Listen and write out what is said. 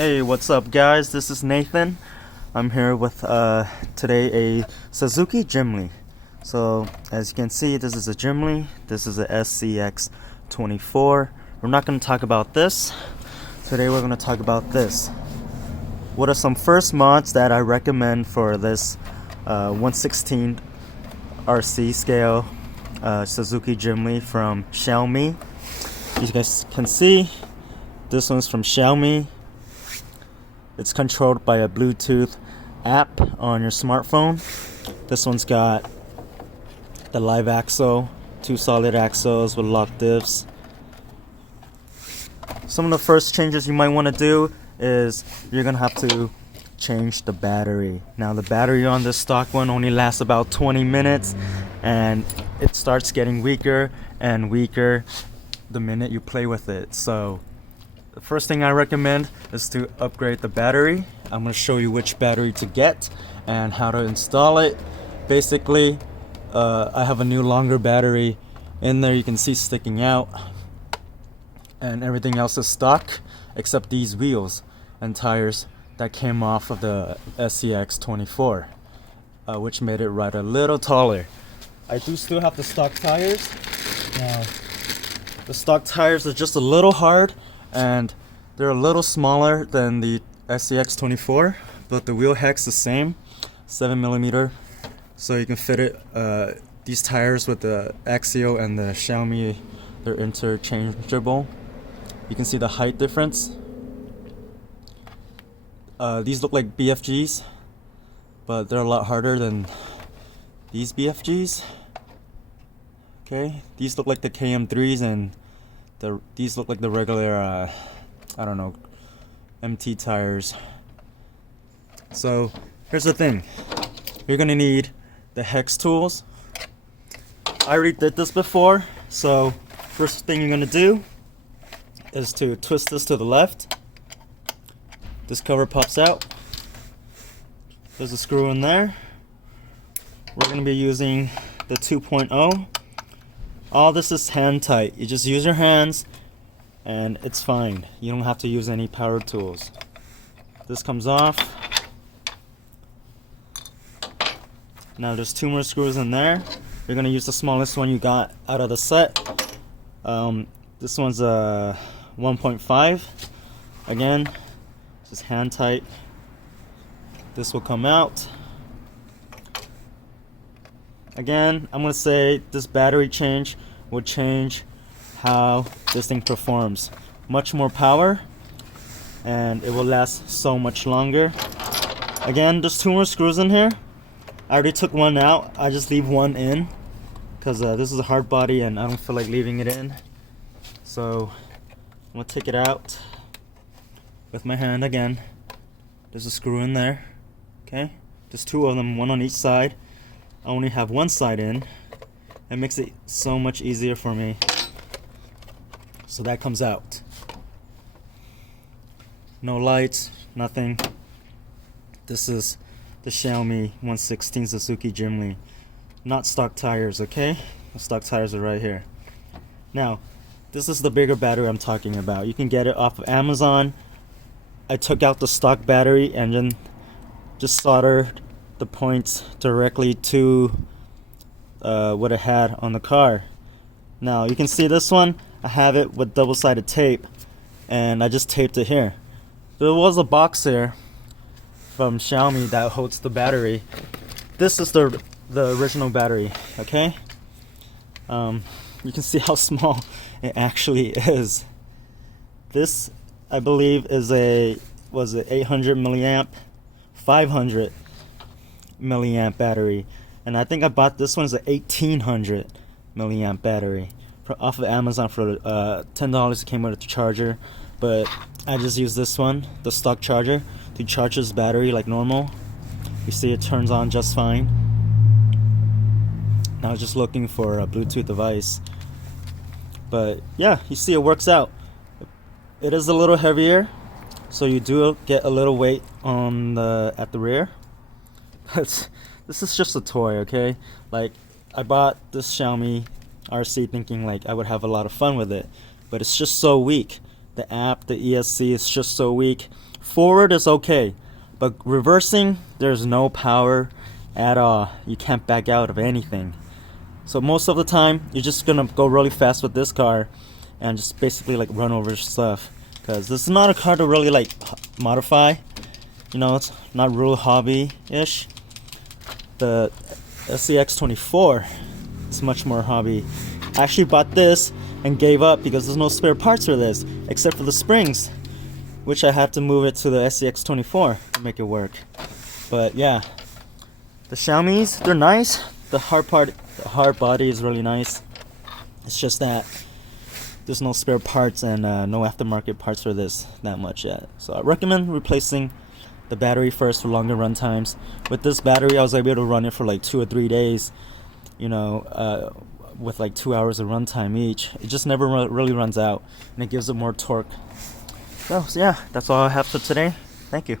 Hey, what's up guys? This is Nathan. I'm here with today a Suzuki Jimny. So as you can see, this is a Jimny. This is a SCX24. We're not going to talk about this. Today we're going to talk about this. What are some first mods that I recommend for this 1/16 RC scale Suzuki Jimny from Xiaomi? You guys can see this one's from Xiaomi. It's controlled by a Bluetooth app on your smartphone. This one's got the live axle, 2 solid axles with lock diffs. Some of the first changes you might want to do is you're gonna have to change the battery. Now the battery on this stock one only lasts about 20 minutes and it starts getting weaker and weaker the minute you play with it. So the first thing I recommend is to upgrade the battery. I'm going to show you which battery to get and how to install it. Basically, I have a new longer battery in there, you can see sticking out, and everything else is stock except these wheels and tires that came off of the SCX24, which made it ride a little taller. I do still have the stock tires. Now, the stock tires are just a little hard and they're a little smaller than the SCX24, but the wheel heck's the same, 7mm, so you can fit it. These tires with the Axial and the Xiaomi, they're interchangeable. You can see the height difference. These look like BFGs, but they're a lot harder than these BFGs. Okay, these look like the KM3s and these look like the regular, I don't know, MT tires. So here's the thing. You're gonna need the hex tools. I already did this before, so first thing you're gonna do is to twist this to the left. This cover pops out. There's a screw in there. We're gonna be using the 2.0. All this is hand tight. You just use your hands and it's fine. You don't have to use any power tools. This comes off. Now there's 2 more screws in there. You're gonna use the smallest one you got out of the set. This one's a 1.5. Again, just hand tight. This will come out. Again, I'm going to say this battery change will change how this thing performs. Much more power, and it will last so much longer. Again, there's 2 more screws in here. I already took one out. I just leave one in because this is a hard body and I don't feel like leaving it in. So I'm going to take it out with my hand again. There's a screw in there. Okay, there's 2 of them, one on each side. I only have one side in. It makes it so much easier for me. So that comes out. No lights, nothing. This is the Xiaomi 1/16 Suzuki Jimny. Not stock tires, okay? The stock tires are right here. Now, this is the bigger battery I'm talking about. You can get it off of Amazon. I took out the stock battery and then just soldered the points directly to what it had on the car. Now you can see this one, I have it with double-sided tape and I just taped it here. There was a box here from Xiaomi that holds the battery. This is the original battery, okay? You can see how small it actually is. This, I believe, is a 800 milliamp, 500 milliamp battery, and I think I bought this one as a 1800 milliamp battery off of Amazon for $10. It came with a charger, but I just use this one, the stock charger, to charge this battery like normal. You see it turns on just fine. Now I was just looking for a Bluetooth device, but yeah, you see it works out. It is a little heavier, so you do get a little weight on at the rear. But this is just a toy, okay? Like, I bought this Xiaomi RC thinking like I would have a lot of fun with it, but it's just so weak The app, the ESC is just so weak. Forward is okay, but reversing, there's no power at all. You can't back out of anything. So most of the time, you're just gonna go really fast with this car and just basically like run over stuff. Because this is not a car to really like modify. You know, it's not real hobby-ish. The SCX24 is much more hobby. I actually bought this and gave up because there's no spare parts for this except for the springs, which I had to move it to the SCX24 to make it work. But yeah, the Xiaomi's, they're nice. The hard body is really nice. It's just that there's no spare parts and no aftermarket parts for this that much yet. So I recommend replacing the battery first for longer run times. With this battery, I was able to run it for like 2 or 3 days, you know, with like 2 hours of runtime each. It just never really runs out, and it gives it more torque. So yeah, that's all I have for today. Thank you.